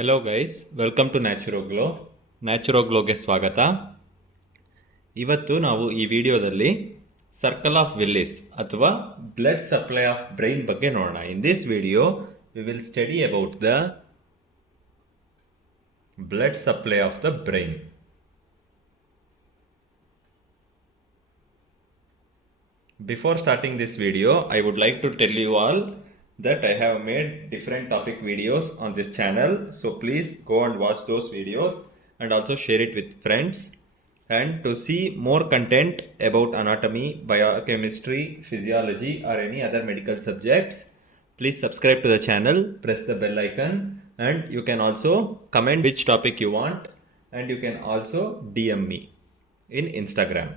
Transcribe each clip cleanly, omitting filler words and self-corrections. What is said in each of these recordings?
Hello guys, welcome to Naturoglow. ನ್ಯಾಚುರೋಗ್ಲೋಗೆ ಸ್ವಾಗತ. ಇವತ್ತು ನಾವು ಈ ವಿಡಿಯೋದಲ್ಲಿ ಸರ್ಕಲ್ ಆಫ್ ವಿಲ್ಲಿಸ್ ಅಥವಾ ಬ್ಲಡ್ ಸಪ್ಲೈ ಆಫ್ ಬ್ರೈನ್ ಬಗ್ಗೆ ನೋಡೋಣ. In this video we will study about the blood supply of the brain. Before starting this video, I would like to tell you all that I have made different topic videos on this channel. So please go and watch those videos and also share it with friends. And to see more content about anatomy, biochemistry, physiology or any other medical subjects, please subscribe to the channel, press the bell icon, and you can also comment which topic you want, and you can also DM me in Instagram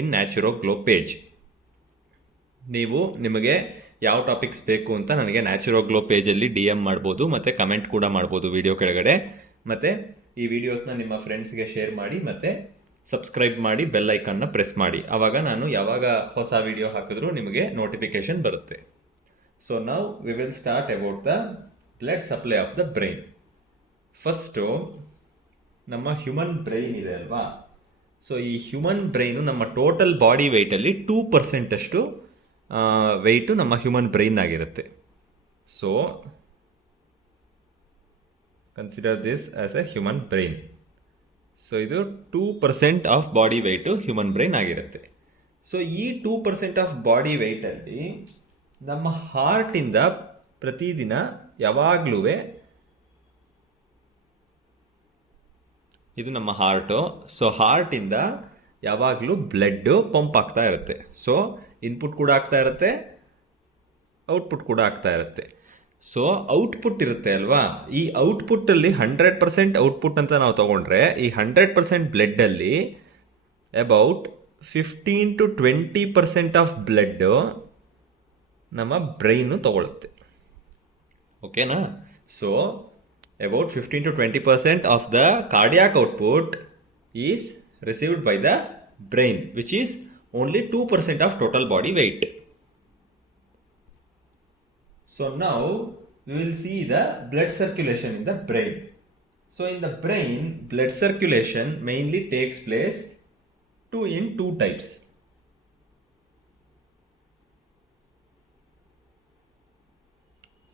in NaturoGlow page. ನೀವು ನಿಮಗೆ ಯಾವ topics ಬೇಕು ಅಂತ ನನಗೆ ನ್ಯಾಚುರೋಗ್ಲೋ ಪೇಜಲ್ಲಿ DM ಮಾಡ್ಬೋದು ಮತ್ತು comment ಕೂಡ ಮಾಡ್ಬೋದು ವಿಡಿಯೋ ಕೆಳಗಡೆ. ಮತ್ತು ಈ ವಿಡಿಯೋಸ್ನ ನಿಮ್ಮ ಫ್ರೆಂಡ್ಸ್ಗೆ ಶೇರ್ ಮಾಡಿ ಮತ್ತು ಸಬ್ಸ್ಕ್ರೈಬ್ ಮಾಡಿ ಬೆಲ್ ಐಕನ್ನ ಪ್ರೆಸ್ ಮಾಡಿ. ಆವಾಗ ನಾನು ಯಾವಾಗ ಹೊಸ ವಿಡಿಯೋ ಹಾಕಿದ್ರೂ ನಿಮಗೆ ನೋಟಿಫಿಕೇಶನ್ ಬರುತ್ತೆ. So now we will start about the blood supply of the brain. First ನಮ್ಮ ಹ್ಯೂಮನ್ ಬ್ರೈನ್ ಇದೆ ಅಲ್ವಾ, ಸೊ ಈ ಹ್ಯೂಮನ್ ಬ್ರೈನು ನಮ್ಮ ಟೋಟಲ್ ಬಾಡಿ ವೆಯ್ಟಲ್ಲಿ 2% ಅಷ್ಟು ವೆಯ್ಟು ನಮ್ಮ ಹ್ಯೂಮನ್ ಬ್ರೈನ್ ಆಗಿರುತ್ತೆ. So consider this as A human brain. So ಇದು 2% of body weight human brain ಆಗಿರುತ್ತೆ. ಸೊ ಈ 2% ಆಫ್ ಬಾಡಿ ವೆಯ್ಟಲ್ಲಿ ನಮ್ಮ ಹಾರ್ಟಿಂದ ಪ್ರತಿದಿನ ಯಾವಾಗಲೂ ಇದು ನಮ್ಮ ಹಾರ್ಟು. ಸೊ ಹಾರ್ಟಿಂದ ಯಾವಾಗಲೂ ಬ್ಲಡ್ಡು ಪಂಪ್ ಆಗ್ತಾ ಇರುತ್ತೆ. ಸೊ ಇನ್ಪುಟ್ ಕೂಡ ಆಗ್ತಾ ಇರುತ್ತೆ, ಔಟ್ಪುಟ್ ಕೂಡ ಆಗ್ತಾ ಇರುತ್ತೆ. ಸೊ ಔಟ್ಪುಟ್ ಇರುತ್ತೆ ಅಲ್ವಾ, ಈ ಔಟ್ಪುಟ್ಟಲ್ಲಿ 100% ಔಟ್ಪುಟ್ ಅಂತ ನಾವು ತೊಗೊಂಡ್ರೆ ಈ 100% ಬ್ಲಡ್ಡಲ್ಲಿ ಅಬೌಟ್ 15 to 20% ಆಫ್ ಬ್ಲಡ್ಡು ನಮ್ಮ ಬ್ರೈನು ತಗೊಳುತ್ತೆ. ಓಕೆನಾ? So about 15 to 20% of the cardiac output is received by the brain, which is only 2% of total body weight. So now we will see the blood circulation in the brain. So in the brain, blood circulation mainly takes place in two types.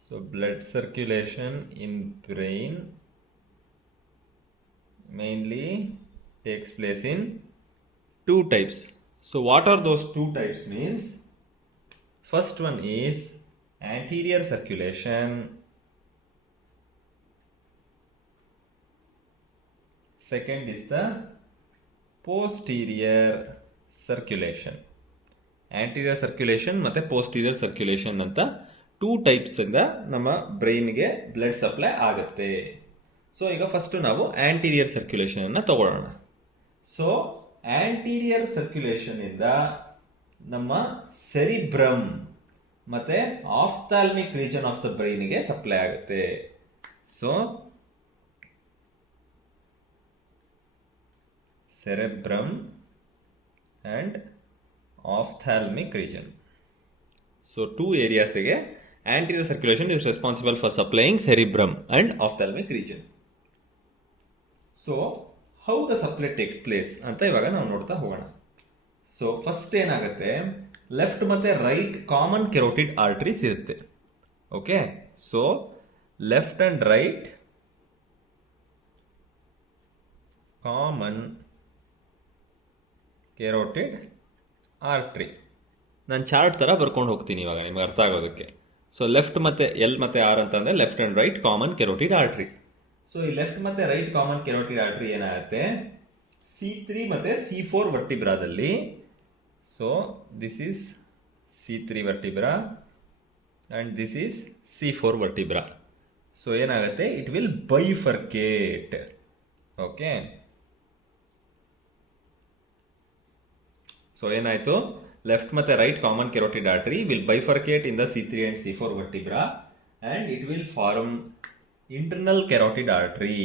So blood circulation in brain mainly takes place in two types. So what are those two types means? First one is anterior circulation. Second is the posterior circulation. Anterior circulation ಮತ್ತೆ posterior circulation ಅಂತ 2 types ಇಂದ ನಮ್ಮ ಬ್ರೈನ್ಗೆ blood supply ಆಗುತ್ತೆ. So ಈಗ first ನಾವು anterior circulation ಅನ್ನ ತಗೊಳ್ಳೋಣ. ಸೊ ಆಂಟೀರಿಯರ್ ಸರ್ಕ್ಯುಲೇಷನ್ ಇಂದ ನಮ್ಮ ಸೆರಿಬ್ರಮ್ ಮತ್ತೆ ಆಫ್ಥಾಲ್ಮಿಕ್ ರೀಜನ್ ಆಫ್ ದ ಬ್ರೈನ್ಗೆ ಸಪ್ಲೈ ಆಗುತ್ತೆ. So cerebrum and ophthalmic region. So 2 ಏರಿಯಾಸ್ಗೆ anterior circulation is responsible for supplying cerebrum and ophthalmic region. So how the supply takes place ಅಂತ ಇವಾಗ ನಾವು ನೋಡ್ತಾ ಹೋಗೋಣ. ಸೊ ಫಸ್ಟ್ ಏನಾಗುತ್ತೆ, ಲೆಫ್ಟ್ ಮತ್ತೆ ರೈಟ್ ಕಾಮನ್ ಕೆರೋಟಿಡ್ ಆರ್ಟರೀಸ್ ಇರುತ್ತೆ. Okay, so left and right common carotid artery. ನಾನು chart ಥರ ಬರ್ಕೊಂಡು ಹೋಗ್ತೀನಿ ಇವಾಗ ನಿಮ್ಗೆ ಅರ್ಥ ಆಗೋದಕ್ಕೆ. ಸೊ ಲೆಫ್ಟ್ ಮತ್ತೆ ಎಲ್ ಮತ್ತೆ ಆರ್ ಅಂತಂದರೆ left and right common carotid artery. So ಈ ಲೆಫ್ಟ್ ಮತ್ತೆ ರೈಟ್ ಕಾಮನ್ ಕೆರೋಟಿಡ್ ಆರ್ಟ್ರಿ ಏನಾಗುತ್ತೆ, C3 ಮತ್ತೆ C4 ವರ್ಟಿಬ್ರಾದಲ್ಲಿ. So this is C3 vertebra and this is C4 vertebra. So ಏನಾಗುತ್ತೆ, it will bifurcate. Okay, so ಏನಾಯಿತು, left ಮತ್ತೆ right common carotid artery will bifurcate in the C3 and C4 vertebra and it will form internal carotid artery.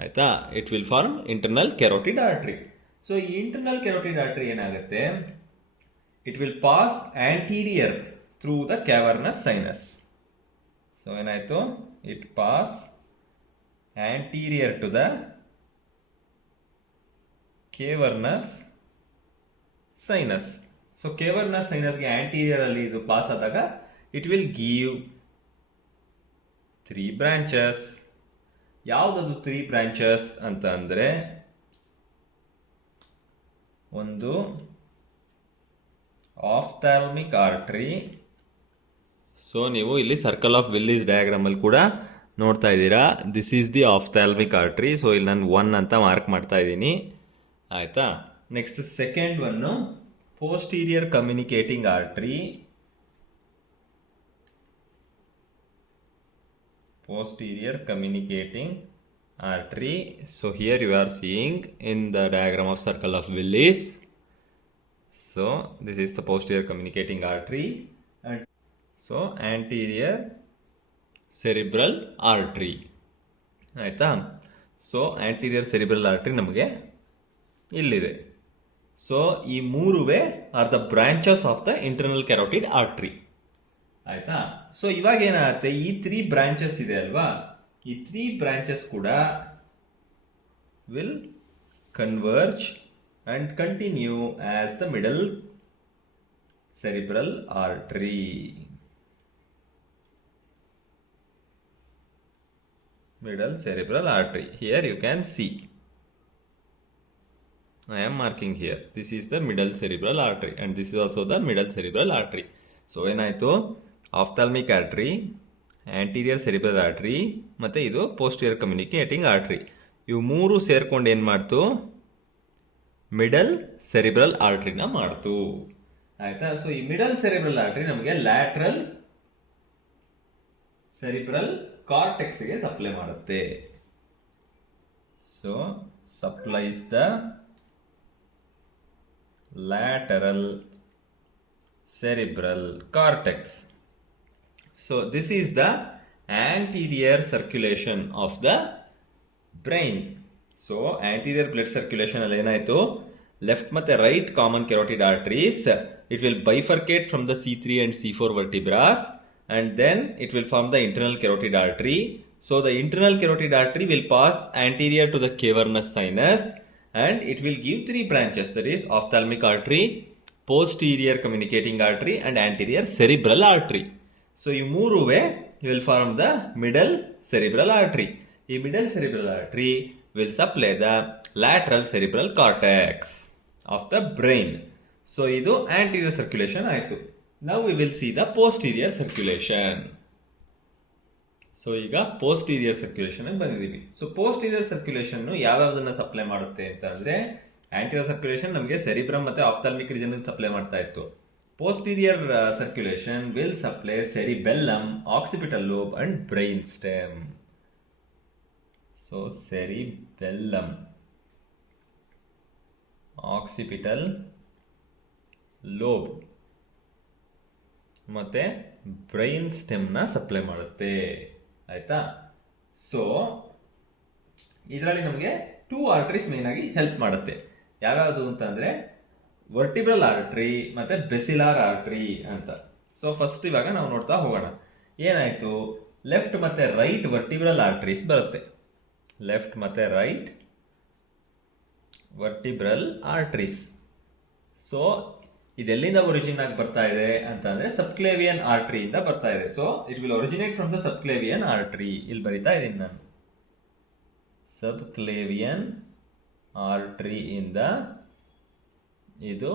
ಆಯ್ತಾ, it will form internal carotid artery. So ಈ internal ಕೆರೋಟಿಡ್ artery ಏನಾಗುತ್ತೆ, it will pass anterior through the cavernous sinus. So ಏನಾಯ್ತು, it pass anterior to the cavernous sinus. So cavernous sinus ಗೆ anterior ಅಲ್ಲಿ ಇದು pass ಆದಾಗ it will give 3 branches. ಯಾವುದದು 3 branches ಅಂತ ಅಂದರೆ, ಒಂದು ಆಫ್ಥಾಲ್ಮಿಕ್ ಆರ್ಟ್ರಿ. ಸೊ ನೀವು ಇಲ್ಲಿ ಸರ್ಕಲ್ ಆಫ್ ವಿಲ್ಲಿಸ್ ಡಯಾಗ್ರಾಮ್ ಅಲ್ಲಿ ಕೂಡ ನೋಡ್ತಾ ಇದ್ದೀರಾ, this is the ophthalmic artery. So ಇಲ್ಲಿ ನಾನು 1 ಅಂತ ಮಾರ್ಕ್ ಮಾಡ್ತಾ ಇದ್ದೀನಿ, ಆಯ್ತಾ. Next second one posterior communicating artery. Posterior communicating artery. So here you are seeing in the diagram of circle of Willis. So this is the posterior communicating artery, and so anterior cerebral artery. ಆಯ್ತಾ. So anterior cerebral artery ನಮಗೆ ಇಲ್ಲಿದೆ. So ಈ ಮೂರುವೇ are the branches of the internal carotid artery, ಆಯ್ತಾ. So ಇವಾಗ ಏನಾಗುತ್ತೆ, ಈ 3 branches ಇದೆ ಅಲ್ವಾ, ಈ 3 ಬ್ರಾಂಚಸ್ ಕೂಡ will converge and continue as the middle cerebral artery. Middle cerebral artery. Here you can see. I am marking here. This is the middle cerebral artery, and this is also the middle cerebral artery. So ಏನಾಯ್ತು, ophthalmic artery, anterior cerebral artery ಮತ್ತು ಇದು posterior communicating artery, ಇವು ಮೂರು ಸೇರ್ಕೊಂಡು ಏನು ಮಾಡ್ತು, middle cerebral ಆರ್ಟ್ರಿನ ಮಾಡ್ತು, ಆಯ್ತಾ. ಸೊ ಈ ಮಿಡಲ್ ಸೆರಿಬ್ರಲ್ ಆರ್ಟ್ರಿ ನಮಗೆ ಲ್ಯಾಟ್ರಲ್ ಸೆರಿಬ್ರಲ್ ಕಾರ್ಟೆಕ್ಸ್ಗೆ ಸಪ್ಲೈ ಮಾಡುತ್ತೆ. So supplies the lateral cerebral cortex. So this is the anterior circulation of the brain. So anterior blood circulation ಅಲ್ಲಿ ಏನಾಯ್ತು, ಲೆಫ್ಟ್ ಮತ್ತೆ right common carotid arteries, it will bifurcate from the C3 and C4 vertebras, and then it will form the internal carotid artery. So the internal carotid artery will pass anterior to the cavernous sinus, and it will give 3 branches, that is ophthalmic artery, posterior communicating artery and anterior cerebral artery. So ಈ ಮೂರುವೇ will form the middle cerebral artery. ಈ middle cerebral artery will supply the lateral cerebral cortex of the brain. So ಇದು anterior circulation ಆಯಿತು. Now we will see the posterior circulation. So ಈಗ posterior circulation ಬಂದಿದ್ದೀವಿ. So posterior circulation ಯಾವ್ಯಾವುದನ್ನ supply ಮಾಡುತ್ತೆ ಅಂತ ಅಂದ್ರೆ, anterior circulation ನಮಗೆ ಸೆರಿಬ್ರಮ್ ಮತ್ತೆ ophthalmic region supply ಮಾಡ್ತಾ ಇತ್ತು. Posterior circulation will supply cerebellum, occipital lobe and brain stem. So cerebellum, occipital lobe ಮತ್ತೆ ಬ್ರೈನ್ ಸ್ಟೆಮ್ನ ಸಪ್ಲೈ ಮಾಡುತ್ತೆ, ಆಯ್ತಾ. ಸೊ ಇದರಲ್ಲಿ ನಮಗೆ 2 ಆರ್ಟರೀಸ್ ಮೇನ್ ಆಗಿ ಹೆಲ್ಪ್ ಮಾಡುತ್ತೆ. ಯಾವ್ಯಾವುದು ಅಂತಂದ್ರೆ ವರ್ಟಿಬ್ರಲ್ ಆರ್ಟ್ರಿ ಮತ್ತೆ ಬೆಸಿಲಾರ್ ಆರ್ಟ್ರಿ ಅಂತ. ಸೊ ಫಸ್ಟ್ ಇವಾಗ ನಾವು ನೋಡ್ತಾ ಹೋಗೋಣ. ಏನಾಯ್ತು, ಲೆಫ್ಟ್ ಮತ್ತೆ ರೈಟ್ ವರ್ಟಿಬ್ರಲ್ ಆರ್ಟ್ರೀಸ್ ಬರುತ್ತೆ, ಲೆಫ್ಟ್ ಮತ್ತೆ ರೈಟ್ ವರ್ಟಿಬ್ರಲ್ ಆರ್ಟ್ರೀಸ್. ಸೊ ಇದೆಲ್ಲಿಂದ ಒರಿಜಿನ್ ಆಗಿ ಬರ್ತಾ ಇದೆ ಅಂತಂದ್ರೆ ಸಬ್ಕ್ಲೇವಿಯನ್ ಆರ್ಟ್ರಿ ಇಂದ ಬರ್ತಾ ಇದೆ. So it will originate from the subclavian artery. ಇಲ್ಲಿ ಬರಿತಾ ಇದ್ದೀನಿ ನಾನು, ಸಬ್ಕ್ಲೇವಿಯನ್ ಆರ್ಟ್ರಿ ಇಂದ ಇದು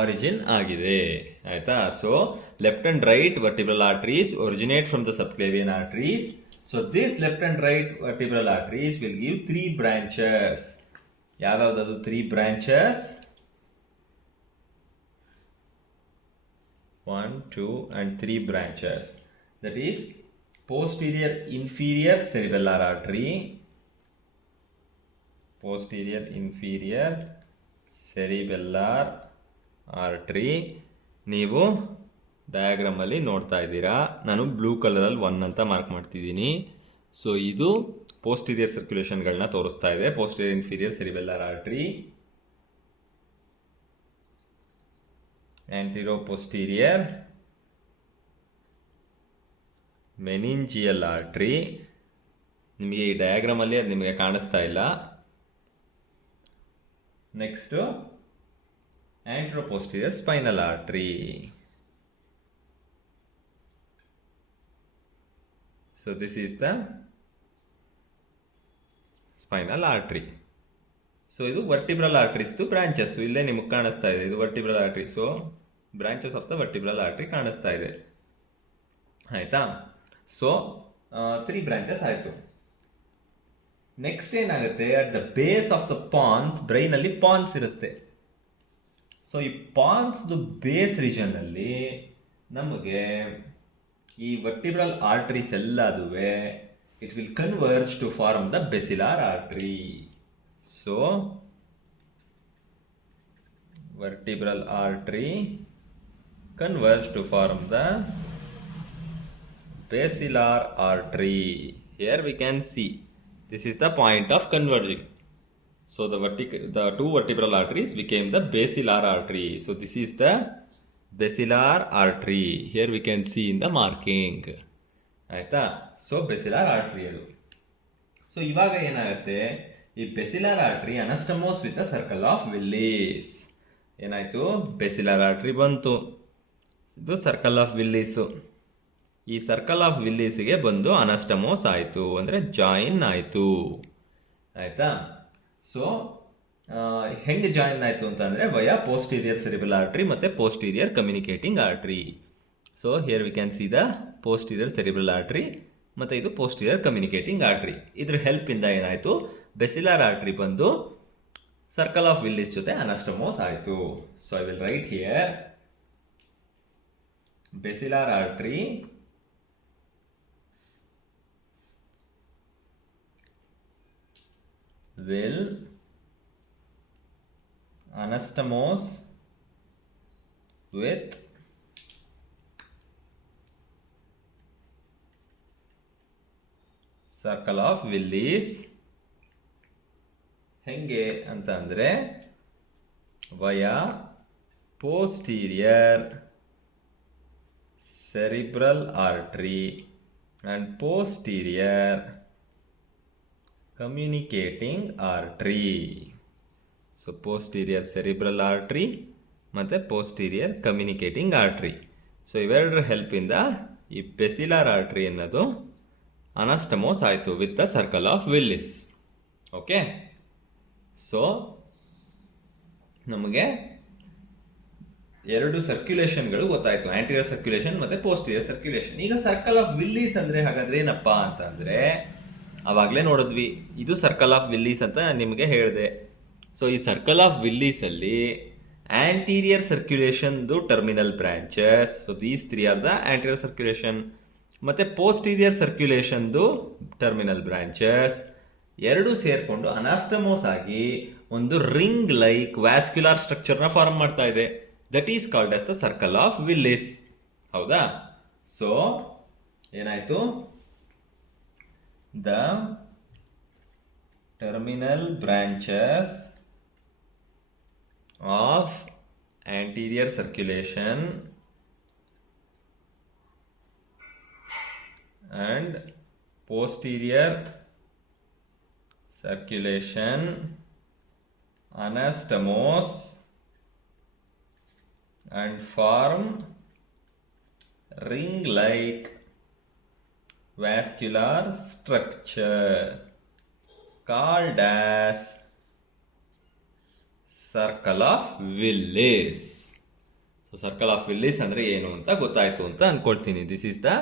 ಆರಿಜಿನ್ ಆಗಿದೆ, ಆಯ್ತಾ. So left and right vertebral arteries originate from the subclavian arteries. So this left and right vertebral arteries will give 3 branches. ಯಾವ್ಯಾವ್ದು 3 branches? 1, 2 and 3 branches. That is posterior inferior cerebellar artery, posterior inferior cerebellar artery. ನೀವು diagram ಅಲ್ಲಿ ನೋಡ್ತಾ ಇದ್ದೀರಾ, ನಾನು blue ಕಲರಲ್ಲಿ 1 ಅಂತ mark ಮಾಡ್ತಿದ್ದೀನಿ. So ಇದು ಪೋಸ್ಟೀರಿಯರ್ ಸರ್ಕ್ಯುಲೇಷನ್ಗಳನ್ನ ತೋರಿಸ್ತಾ ಇದೆ, posterior inferior cerebellar artery. anteroposterior meningeal artery. ನಿಮಗೆ ಈ ಡಯಾಗ್ರಾಮಲ್ಲಿ ಅದು ನಿಮಗೆ ಕಾಣಿಸ್ತಾ ಇಲ್ಲ. Next anteroposterior spinal artery. So this is the spinal artery. So ಇದು ವರ್ಟಿಬ್ರಲ್ ಆರ್ಟ್ರೀಸ್ದು ಬ್ರಾಂಚಸ್ ಇಲ್ಲೇ ನಿಮಗೆ ಕಾಣಿಸ್ತಾ ಇದೆ. ಇದು vertebral artery. So branches of the vertebral artery ಕಾಣಿಸ್ತಾ ಇದೆ. ಆಯ್ತಾ? ಸೊ 3 ಬ್ರಾಂಚಸ್ ಆಯಿತು. ನೆಕ್ಸ್ಟ್ ಏನಾಗುತ್ತೆ, at the base of the pons, brain ಅಲ್ಲಿ ಪಾನ್ಸ್ ಇರುತ್ತೆ. ಸೊ ಈ ಪಾನ್ಸ್ದು ಬೇಸ್ ರೀಜನ್ ಅಲ್ಲಿ ನಮಗೆ ಈ ವರ್ಟಿಬ್ರಲ್ ಆರ್ಟರೀಸ್ ಎಲ್ಲದುವೆ it will converge to form the basilar artery. So vertebral artery converge to form the basilar artery. Here we can see this is the point of converging. So the two vertebral arteries became the basilar artery. So this is the basilar artery. Here we can see in the marking. ಆಯ್ತಾ? So basilar artery ಅದು. So ಇವಾಗ ಏನಾಗುತ್ತೆ, ಈ basilar artery anastomose with the circle of Willis. ಏನಾಯ್ತು, basilar artery ಬಂತು, ಇದು circle of ವಿಲ್ಲೀಸು. ಈ circle of ವಿಲ್ಲೀಸ್ಗೆ ಬಂದು ಅನಸ್ಟಮೋಸ್ ಆಯಿತು, ಅಂದರೆ ಜಾಯಿನ್ ಆಯಿತು. ಆಯಿತಾ? ಸೊ ಹೆಂಗೆ ಜಾಯಿನ್ ಆಯಿತು ಅಂತಂದರೆ ವಯಾ ಪೋಸ್ಟೀರಿಯರ್ ಸೆರಿಬ್ರಲ್ ಆರ್ಟರಿ ಮತ್ತು posterior communicating artery. So here we can see the posterior cerebral artery ಮತ್ತು ಇದು ಪೋಸ್ಟೀರಿಯರ್ ಕಮ್ಯುನಿಕೇಟಿಂಗ್ ಆರ್ಟರಿ. ಇದ್ರ ಹೆಲ್ಪಿಂದ ಏನಾಯಿತು, ಬೆಸಿಲಾರ್ ಆರ್ಟರಿ ಬಂದು ಸರ್ಕಲ್ ಆಫ್ ವಿಲ್ಲೀಸ್ ಜೊತೆ ಅನಸ್ಟಮೋಸ್ ಆಯಿತು. So I will write here basilar artery will anastomose with circle of Willis. ಹೆಂಗೆ ಅಂತ ಅಂದರೆ via posterior cerebral artery and posterior communicating artery. So posterior cerebral artery ಮತ್ತು posterior communicating artery. So ಇವೆರಡರ ಹೆಲ್ಪಿಂದ ಈ basilar artery ಅನ್ನೋದು ಅನಸ್ಟಮೋಸ್ ಆಯಿತು with the circle of Willys. Okay, so ನಮಗೆ ಎರಡು ಸರ್ಕ್ಯುಲೇಷನ್ಗಳು ಗೊತ್ತಾಯಿತು, ಆಂಟೀರಿಯರ್ ಸರ್ಕ್ಯುಲೇಷನ್ ಮತ್ತು ಪೋಸ್ಟೀರಿಯರ್ ಸರ್ಕ್ಯುಲೇಷನ್. ಈಗ ಸರ್ಕಲ್ ಆಫ್ ವಿಲ್ಲೀಸ್ ಅಂದರೆ ಹಾಗಾದ್ರೆ ಏನಪ್ಪ ಅಂತಂದರೆ, ಆವಾಗಲೇ ನೋಡಿದ್ವಿ, ಇದು ಸರ್ಕಲ್ ಆಫ್ ವಿಲ್ಲೀಸ್ ಅಂತ ನಿಮಗೆ ಹೇಳಿದೆ. ಸೊ ಈ ಸರ್ಕಲ್ ಆಫ್ ವಿಲ್ಲೀಸಲ್ಲಿ ಆಂಟೀರಿಯರ್ ಸರ್ಕ್ಯುಲೇಷನ್ದು terminal branches, so these 3 are the anterior circulation, ಮತ್ತು ಪೋಸ್ಟೀರಿಯರ್ ಸರ್ಕ್ಯುಲೇಷನ್ದು ಟರ್ಮಿನಲ್ ಬ್ರಾಂಚಸ್ ಎರಡೂ ಸೇರಿಕೊಂಡು ಅನಾಸ್ಟಮೋಸ್ ಆಗಿ ಒಂದು ರಿಂಗ್ ಲೈಕ್ ವ್ಯಾಸ್ಕ್ಯುಲಾರ್ ಸ್ಟ್ರಕ್ಚರ್ನ ಫಾರ್ಮ್ ಮಾಡ್ತಾ ಇದೆ. That is called as the circle of Willis. ಹೌದಾ? ಸೊ ಏನಾಯಿತು, the terminal branches of anterior circulation and posterior circulation anastomose and form ring like vascular structure called as circle of Willis. So circle of Willys ಅಂದರೆ ಏನು ಅಂತ ಗೊತ್ತಾಯಿತು ಅಂತ ಅಂದ್ಕೊಳ್ತೀನಿ. This is the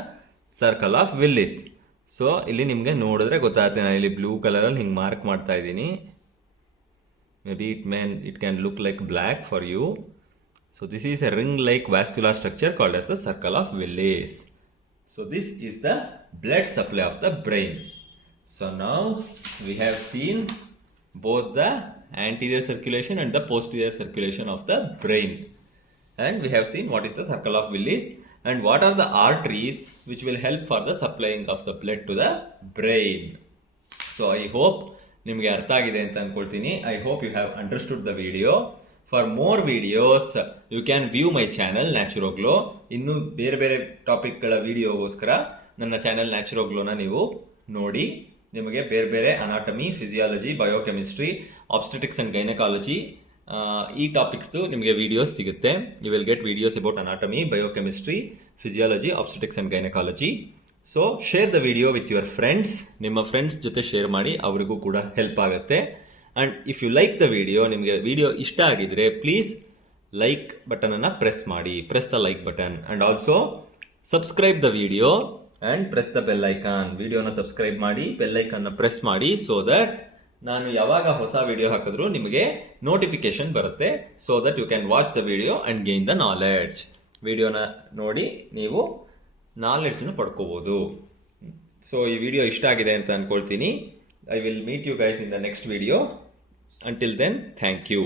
circle of Willys. So ಇಲ್ಲಿ ನಿಮಗೆ ನೋಡಿದ್ರೆ ಗೊತ್ತಾಗುತ್ತೆ, ನಾನು ಇಲ್ಲಿ ಬ್ಲೂ ಕಲರಲ್ಲಿ ಹಿಂಗೆ ಮಾರ್ಕ್ ಮಾಡ್ತಾ ಇದ್ದೀನಿ. May be it can look like black for you. So this is a ring like vascular structure called as the circle of Willis. So this is the blood supply of the brain. So now we have seen both the anterior circulation and the posterior circulation of the brain. And we have seen what is the circle of Willis and what are the arteries which will help for the supplying of the blood to the brain. So I hope ನಿಮಗೆ ಅರ್ಥ ಆಗಿದೆ ಅಂತ ಅಂದ್ಕೊಳ್ತೀನಿ. I hope you have understood the video. For more videos you can view my channel Naturoglow. ಇನ್ನು ಬೇರೆ ಬೇರೆ ಟಾಪಿಕ್ಗಳ ವಿಡಿಯೋಗೋಸ್ಕರ ನನ್ನ channel ನ್ಯಾಚುರೋಗ್ಲೋನ ನೀವು ನೋಡಿ. ನಿಮಗೆ ಬೇರೆ ಬೇರೆ anatomy, physiology, biochemistry, obstetrics and gynaecology ಈ ಟಾಪಿಕ್ಸ್ದು ನಿಮಗೆ ವಿಡಿಯೋಸ್ ಸಿಗುತ್ತೆ. You will get videos about anatomy, biochemistry, physiology, obstetrics and gynaecology. So share the video with your friends. ನಿಮ್ಮ ಫ್ರೆಂಡ್ಸ್ ಜೊತೆ ಶೇರ್ ಮಾಡಿ, ಅವರಿಗೂ ಕೂಡ ಹೆಲ್ಪ್ ಆಗುತ್ತೆ. And if you like the video, ನಿಮಗೆ ವಿಡಿಯೋ ಇಷ್ಟ ಆಗಿದ್ರೆ ಪ್ಲೀಸ್ ಲೈಕ್ ಬಟನನ್ನು ಪ್ರೆಸ್ ಮಾಡಿ. Press the like button and also subscribe the video and press the bell icon. ವಿಡಿಯೋನ ಸಬ್ಸ್ಕ್ರೈಬ್ ಮಾಡಿ, ಬೆಲ್ ಐಕಾನ್ನ ಪ್ರೆಸ್ ಮಾಡಿ, ಸೊ ದಟ್ ನಾನು ಯಾವಾಗ ಹೊಸ ವಿಡಿಯೋ ಹಾಕಿದ್ರೂ ನಿಮಗೆ ನೋಟಿಫಿಕೇಶನ್ ಬರುತ್ತೆ. So that you can watch the video and gain the knowledge. ವಿಡಿಯೋನ ನೋಡಿ ನೀವು ನಾಲೆಡ್ಜ್ನ ಪಡ್ಕೋಬೋದು. ಸೊ ಈ ವಿಡಿಯೋ ಇಷ್ಟ ಆಗಿದೆ ಅಂತ ಅಂದ್ಕೊಳ್ತೀನಿ. I will meet you guys in the next video. Until then, thank you.